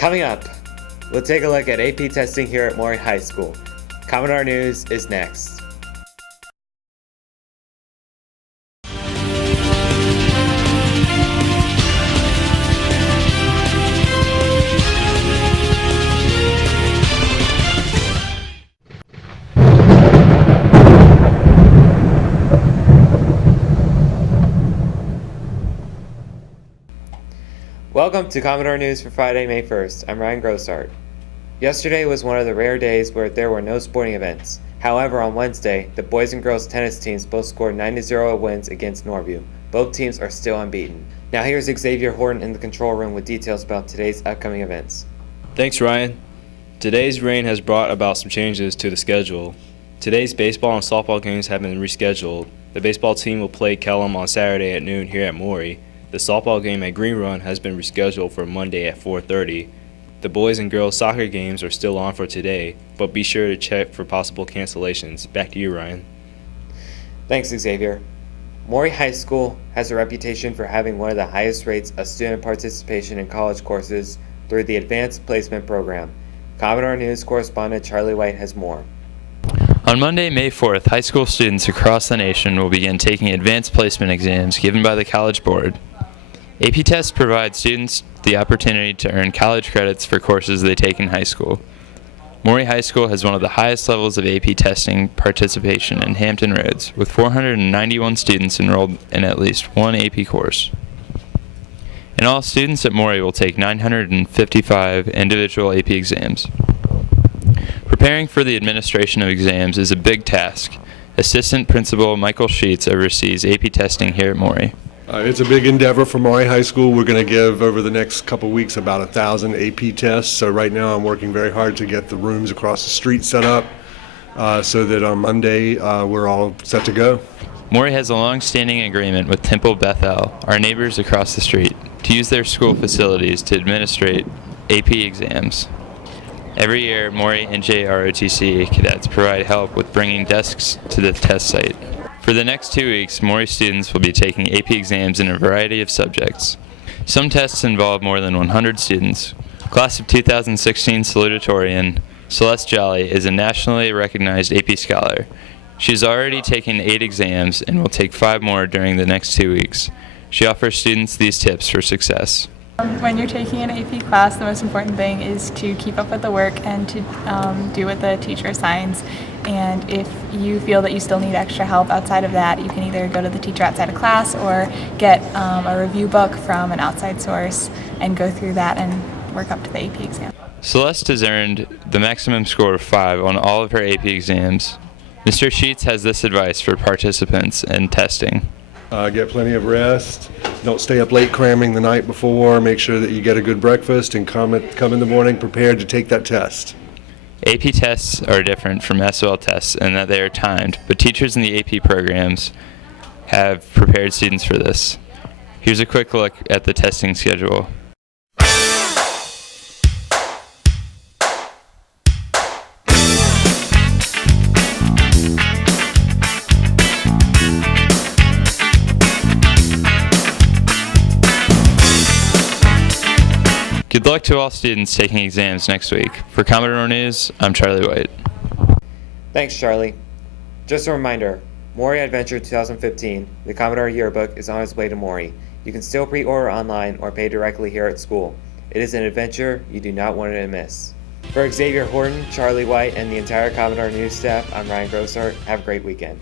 Coming up, we'll take a look at AP testing here at Maury High School. Commodore News is next. Welcome to Commodore News for Friday, May 1st. I'm Ryan Grossart. Yesterday was one of the rare days where there were no sporting events. However, on Wednesday, the boys and girls tennis teams both scored 9-0 wins against Norview. Both teams are still unbeaten. Now here's Xavier Horton in the control room with details about today's upcoming events. Thanks, Ryan. Today's rain has brought about some changes to the schedule. Today's baseball and softball games have been rescheduled. The baseball team will play Kellum on Saturday at noon here at Maury. The softball game at Green Run has been rescheduled for Monday at 4:30. The boys and girls soccer games are still on for today, but be sure to check for possible cancellations. Back to you, Ryan. Thanks, Xavier. Maury High School has a reputation for having one of the highest rates of student participation in college courses through the Advanced Placement Program. Commodore News correspondent Charlie White has more. On Monday, May 4th, high school students across the nation will begin taking advanced placement exams given by the College Board. AP tests provide students the opportunity to earn college credits for courses they take in high school. Maury High School has one of the highest levels of AP testing participation in Hampton Roads, with 491 students enrolled in at least one AP course. In all, students at Maury will take 955 individual AP exams. Preparing for the administration of exams is a big task. Assistant Principal Michael Sheets oversees AP testing here at Maury. It's a big endeavor for Maury High School. We're going to give over the next couple weeks about 1,000 AP tests. So right now I'm working very hard to get the rooms across the street set up so that on Monday we're all set to go. Maury has a long-standing agreement with Temple Bethel, our neighbors across the street, to use their school facilities to administrate AP exams. Every year, Maury NJROTC cadets provide help with bringing desks to the test site. For the next 2 weeks, Maury students will be taking AP exams in a variety of subjects. Some tests involve more than 100 students. Class of 2016 salutatorian Celeste Jolly is a nationally recognized AP scholar. She's already taken 8 exams and will take 5 more during the next 2 weeks. She offers students these tips for success. When you're taking an AP class, the most important thing is to keep up with the work and to do what the teacher assigns. And if you feel that you still need extra help outside of that, you can either go to the teacher outside of class or get a review book from an outside source and go through that and work up to the AP exam. Celeste has earned the maximum score of 5 on all of her AP exams. Mr. Sheets has this advice for participants in testing. Get plenty of rest. Don't stay up late cramming the night before. Make sure that you get a good breakfast and come in the morning prepared to take that test. AP tests are different from SOL tests in that they are timed, but teachers in the AP programs have prepared students for this. Here's a quick look at the testing schedule. Good luck to all students taking exams next week. For Commodore News, I'm Charlie White. Thanks, Charlie. Just a reminder, Maury Adventure 2015, the Commodore yearbook, is on its way to Maury. You can still pre-order online or pay directly here at school. It is an adventure you do not want to miss. For Xavier Horton, Charlie White, and the entire Commodore News staff, I'm Ryan Grossart. Have a great weekend.